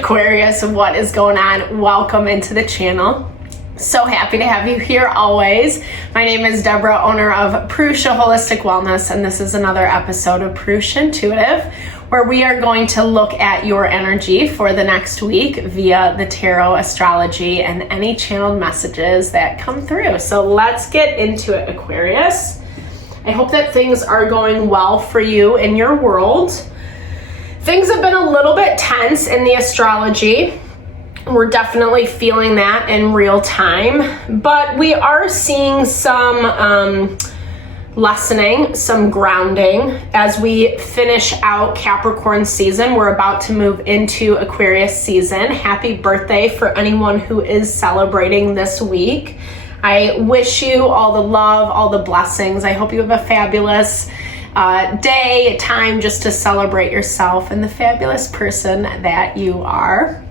Aquarius, what is going on? Welcome into the channel. So happy to have you here always. My name is Deborah, owner of Purusha Holistic Wellness, and this is another episode of Purusha Intuitive, where we are going to look at your energy for the next week via the tarot, astrology, and any channeled messages that come through. So let's get into it, Aquarius. I hope that things are going well for you in your world. Things have been a little bit tense in the astrology. We're definitely feeling that in real time, but we are seeing some lessening, some grounding as we finish out Capricorn season. We're about to move into Aquarius season. Happy birthday for anyone who is celebrating this week. I wish you all the love, all the blessings. I hope you have a fabulous day, time just to celebrate yourself and the fabulous person that you are.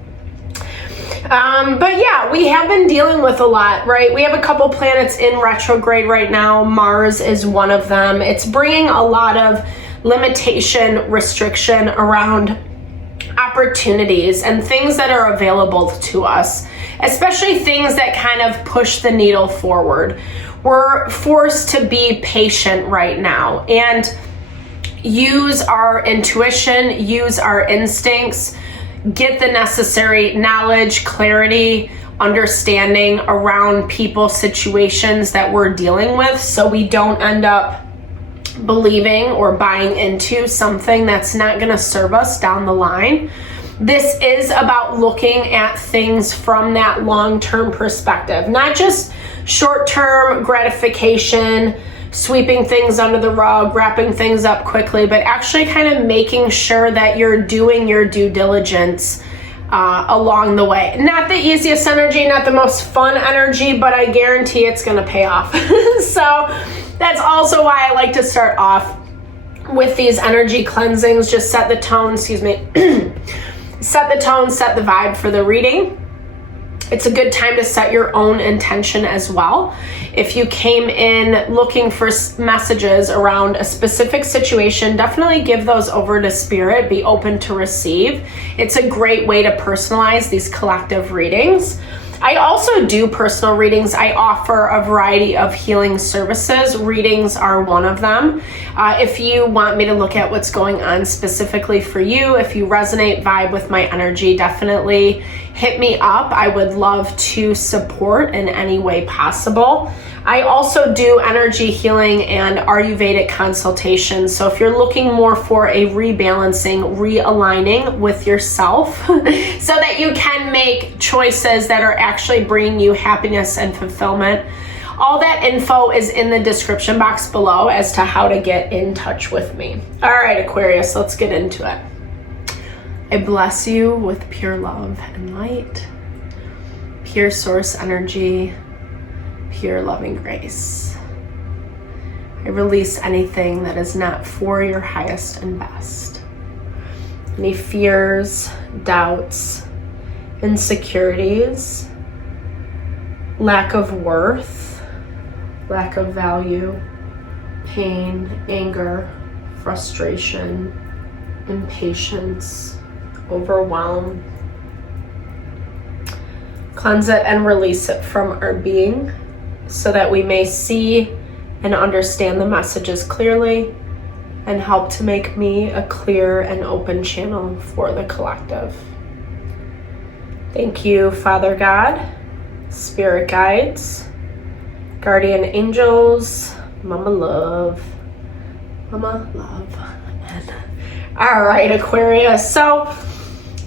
But yeah, we have been dealing with a lot, right? We have a couple planets in retrograde right now. Mars is one of them. It's bringing a lot of limitation, restriction around opportunities and things that are available to us, especially things that kind of push the needle forward. We're forced to be patient right now and use our intuition, use our instincts, get the necessary knowledge, clarity, understanding around people, situations that we're dealing with, so we don't end up believing or buying into something that's not going to serve us down the line. This is about looking at things from that long-term perspective, not just short-term gratification, sweeping things under the rug, wrapping things up quickly, but actually kind of making sure that you're doing your due diligence along the way. Not the easiest energy, not the most fun energy, but I guarantee it's going to pay off. So that's also why I like to start off with these energy cleansings. Just set the tone, set the tone, set the vibe for the reading. It's a good time to set your own intention as well. If you came in looking for messages around a specific situation, definitely give those over to Spirit. Be open to receive. It's a great way to personalize these collective readings. I also do personal readings. I offer a variety of healing services. Readings are one of them. If you want me to look at what's going on specifically for you, if you resonate, vibe with my energy, definitely hit me up. I would love to support in any way possible. I also do energy healing and Ayurvedic consultations. So if you're looking more for a rebalancing, realigning with yourself so that you can make choices that are actually bringing you happiness and fulfillment, all that info is in the description box below as to how to get in touch with me. All right, Aquarius, let's get into it. I bless you with pure love and light, pure source energy, pure loving grace. I release anything that is not for your highest and best. Any fears, doubts, insecurities, lack of worth, lack of value, pain, anger, frustration, impatience, overwhelm. Cleanse it and release it from our being so that we may see and understand the messages clearly and help to make me a clear and open channel for the collective. Thank you, Father God, Spirit guides, guardian angels, Mama Love. All right, Aquarius. So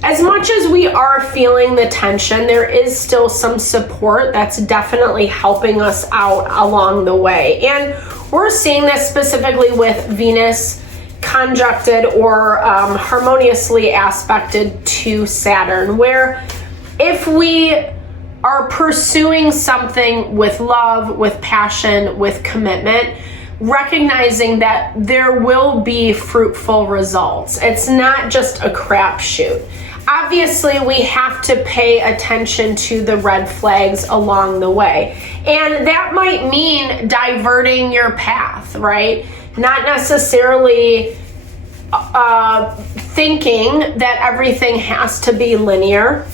as much as we are feeling the tension, there is still some support that's definitely helping us out along the way. And we're seeing this specifically with Venus conjuncted or harmoniously aspected to Saturn, where if we are pursuing something with love, with passion, with commitment, recognizing that there will be fruitful results. It's not just a crapshoot. Obviously, we have to pay attention to the red flags along the way. And that might mean diverting your path, right? Not necessarily thinking that everything has to be linear,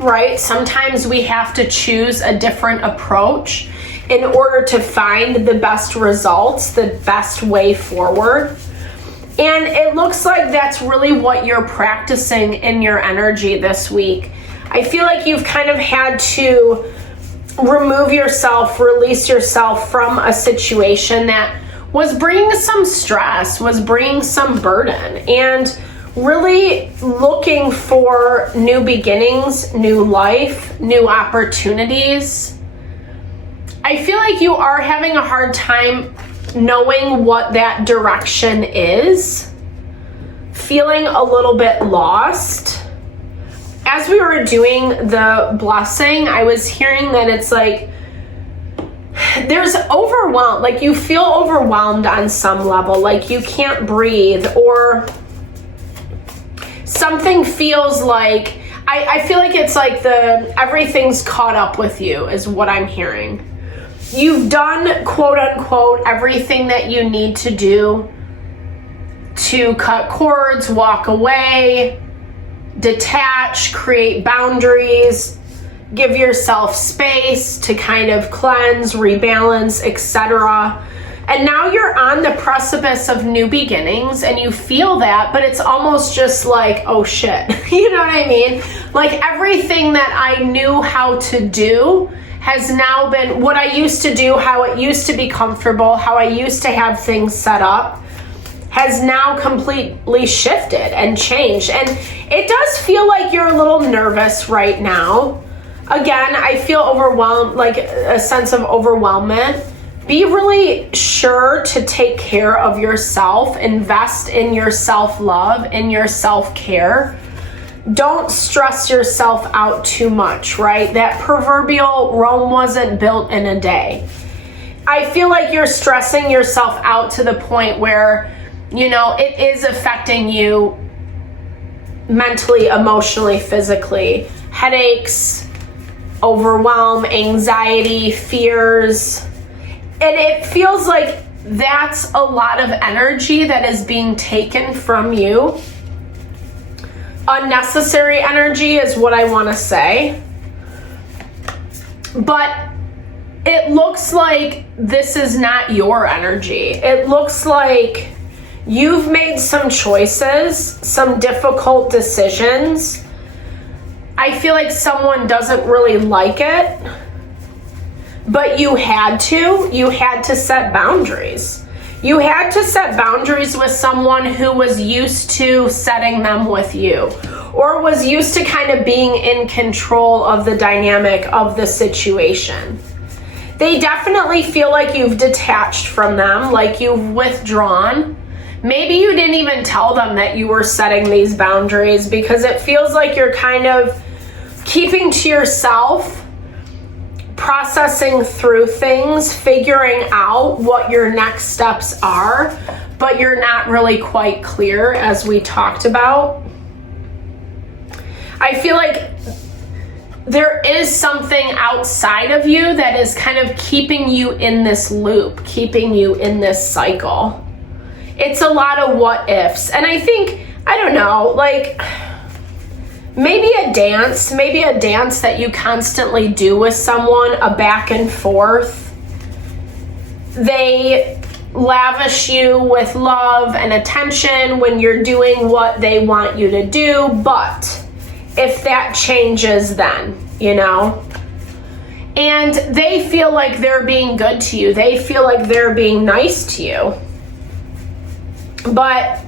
right? Sometimes we have to choose a different approach in order to find the best results, the best way forward. And it looks like that's really what you're practicing in your energy this week. I feel like you've kind of had to remove yourself, release yourself from a situation that was bringing some stress, was bringing some burden, and really looking for new beginnings, new life, new opportunities. I feel like you are having a hard time knowing what that direction is, feeling a little bit lost. As we were doing the blessing, I was hearing that it's like there's overwhelm, like you feel overwhelmed on some level, like you can't breathe, or something feels like, I feel like it's like everything's caught up with you is what I'm hearing. You've done, quote unquote, everything that you need to do to cut cords, walk away, detach, create boundaries, give yourself space to kind of cleanse, rebalance, etc. And now you're on the precipice of new beginnings and you feel that, but it's almost just like, oh shit, you know what I mean? Like everything that I knew how to do has now been what I used to do, how it used to be comfortable, how I used to have things set up, has now completely shifted and changed. And it does feel like you're a little nervous right now. Again, I feel overwhelmed, like a sense of overwhelmment. Be really sure to take care of yourself, invest in your self-love, in your self-care. Don't stress yourself out too much, right? That proverbial Rome wasn't built in a day. I feel like you're stressing yourself out to the point where, you know, it is affecting you mentally, emotionally, physically. Headaches, overwhelm, anxiety, fears. And it feels like that's a lot of energy that is being taken from you. Unnecessary energy is what I want to say. But it looks like this is not your energy. It looks like you've made some choices, some difficult decisions. I feel like someone doesn't really like it, but you had to set boundaries. You had to set boundaries with someone who was used to setting them with you, or was used to kind of being in control of the dynamic of the situation. They definitely feel like you've detached from them, like you've withdrawn. Maybe you didn't even tell them that you were setting these boundaries, because it feels like you're kind of keeping to yourself, processing through things, figuring out what your next steps are, but you're not really quite clear, as we talked about. I feel like there is something outside of you that is kind of keeping you in this loop, keeping you in this cycle. It's a lot of what ifs. And I think, I don't know, like maybe a dance that you constantly do with someone, a back and forth. They lavish you with love and attention when you're doing what they want you to do, but if that changes, then, you know, and they feel like they're being good to you. They feel like they're being nice to you. But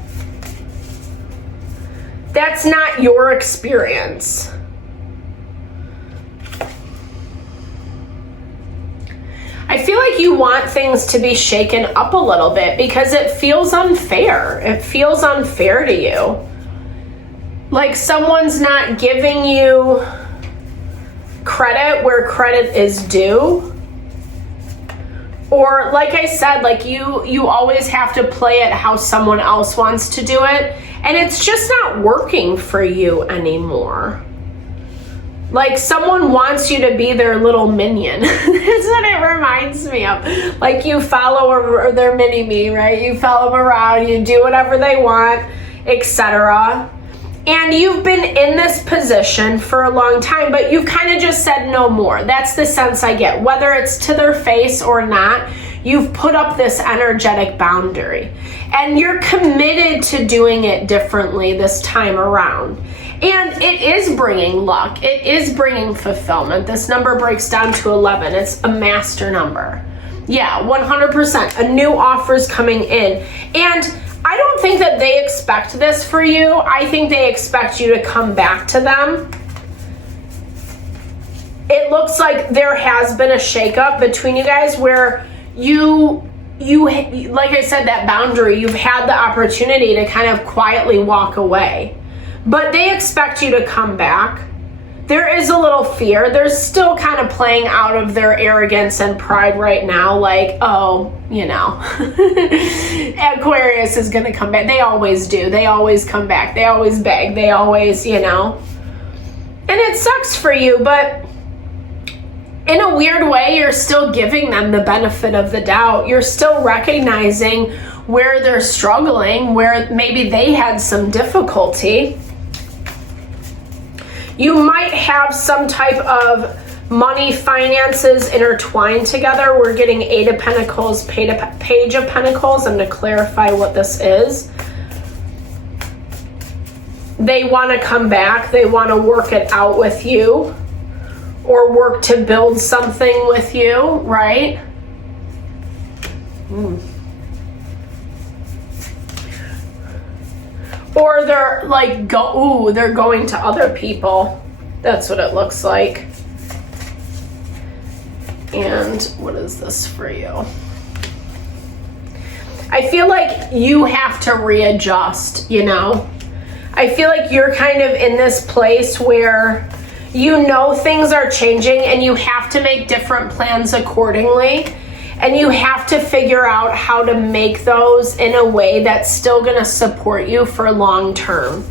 that's not your experience. I feel like you want things to be shaken up a little bit because it feels unfair. It feels unfair to you. Like someone's not giving you credit where credit is due. Or like I said, like you always have to play it how someone else wants to do it. And it's just not working for you anymore. Like someone wants you to be their little minion. That's what it reminds me of. Like you follow their mini-me, right? You follow them around, you do whatever they want. etc. And you've been in this position for a long time, but you've kind of just said no more. That's the sense I get. Whether it's to their face or not, you've put up this energetic boundary. And you're committed to doing it differently this time around. And it is bringing luck. It is bringing fulfillment. This number breaks down to 11. It's a master number. Yeah, 100%. A new offer is coming in. And I don't think that they expect this for you. I think they expect you to come back to them. It looks like there has been a shakeup between you guys where you, like I said, that boundary, you've had the opportunity to kind of quietly walk away. But they expect you to come back. There is a little fear. They're still kind of playing out of their arrogance and pride right now. Like, oh, you know, Aquarius is going to come back. They always do. They always come back. They always beg. They always, you know. And it sucks for you, but in a weird way, you're still giving them the benefit of the doubt. You're still recognizing where they're struggling, where maybe they had some difficulty. You might have some type of money, finances intertwined together. We're getting 8 of Pentacles, Page of Pentacles. I'm going to clarify what this is. They want to come back. They want to work it out with you or work to build something with you, right? Or they're like, they're going to other people. That's what it looks like. And what is this for you? I feel like you have to readjust, you know? I feel like you're kind of in this place where you know things are changing and you have to make different plans accordingly. And you have to figure out how to make those in a way that's still going to support you for long term.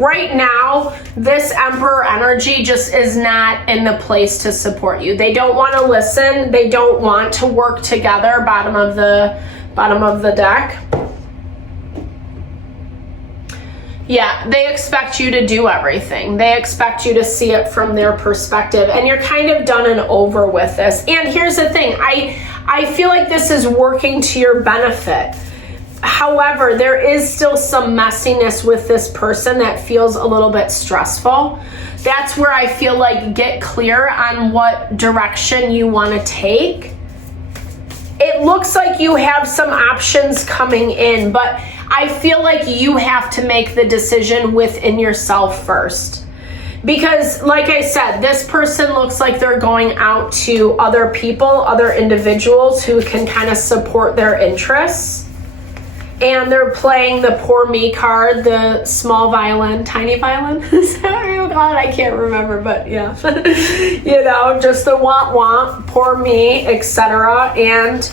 Right now, this Emperor energy just is not in the place to support you. They don't want to listen. They don't want to work together. Bottom of the deck. Yeah, they expect you to do everything. They expect you to see it from their perspective. And you're kind of done and over with this. And here's the thing. I feel like this is working to your benefit. However, there is still some messiness with this person that feels a little bit stressful. That's where I feel like get clear on what direction you want to take. It looks like you have some options coming in, but I feel like you have to make the decision within yourself first. Because like I said, this person looks like they're going out to other people, other individuals who can kind of support their interests. And they're playing the poor me card, the small violin, tiny violin. Is that what you call it? I can't remember, but yeah. You know, just the want, poor me, etc. And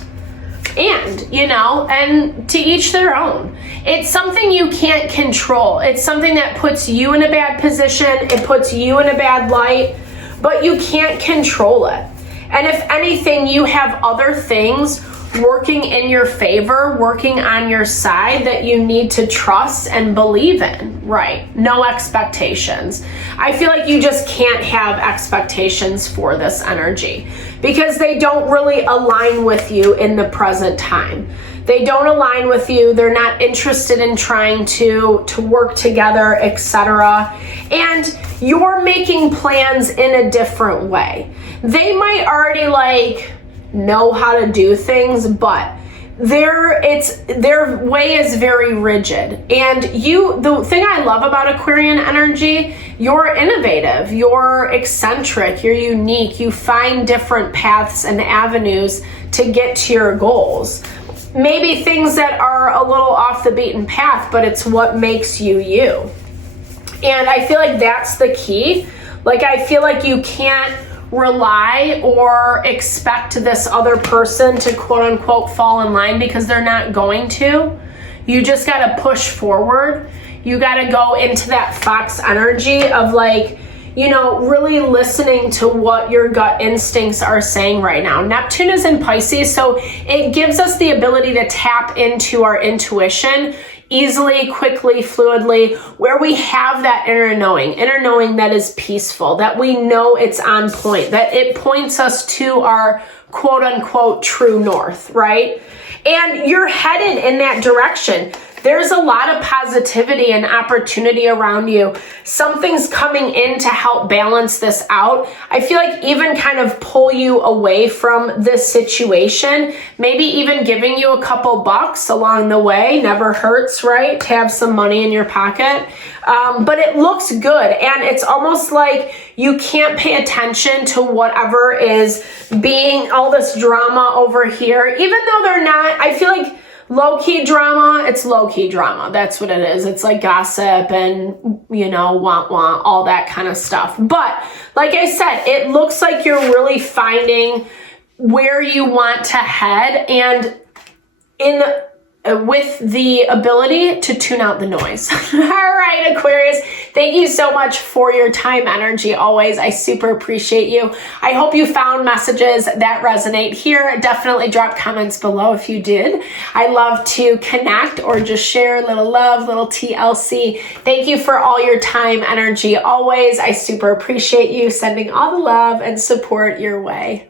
you know, and to each their own. It's something you can't control. It's something that puts you in a bad position. It puts you in a bad light, but you can't control it. And if anything, you have other things working in your favor, working on your side that you need to trust and believe in, right? No expectations. I feel like you just can't have expectations for this energy because they don't really align with you in the present time. They don't align with you. They're not interested in trying to work together, etc. And you're making plans in a different way. They might already know how to do things, but their way is very rigid. And the thing I love about Aquarian energy, you're innovative, you're eccentric, you're unique. You find different paths and avenues to get to your goals. Maybe things that are a little off the beaten path, but it's what makes you you. And I feel like that's the key. I feel like you can't rely or expect this other person to quote unquote fall in line because they're not going to. You just got to push forward. You got to go into that fox energy of really listening to what your gut instincts are saying right now. Neptune is in Pisces, so it gives us the ability to tap into our intuition easily, quickly, fluidly, where we have that inner knowing that is peaceful, that we know it's on point, that it points us to our quote unquote true north, right? And you're headed in that direction. There's a lot of positivity and opportunity around you. Something's coming in to help balance this out. I feel like even kind of pull you away from this situation, maybe even giving you a couple bucks along the way. Never hurts, right? To have some money in your pocket. But it looks good. And it's almost like you can't pay attention to whatever is being all this drama over here, even though they're not, I feel like low-key drama, it's low-key drama. That's what it is. It's like gossip and, want, all that kind of stuff. But like I said, it looks like you're really finding where you want to head and with the ability to tune out the noise. All right, Aquarius, thank you so much for your time, energy, always. I super appreciate you. I hope you found messages that resonate here. Definitely drop comments below if you did. I love to connect or just share a little love, little TLC. Thank you for all your time, energy, always. I super appreciate you. Sending all the love and support your way.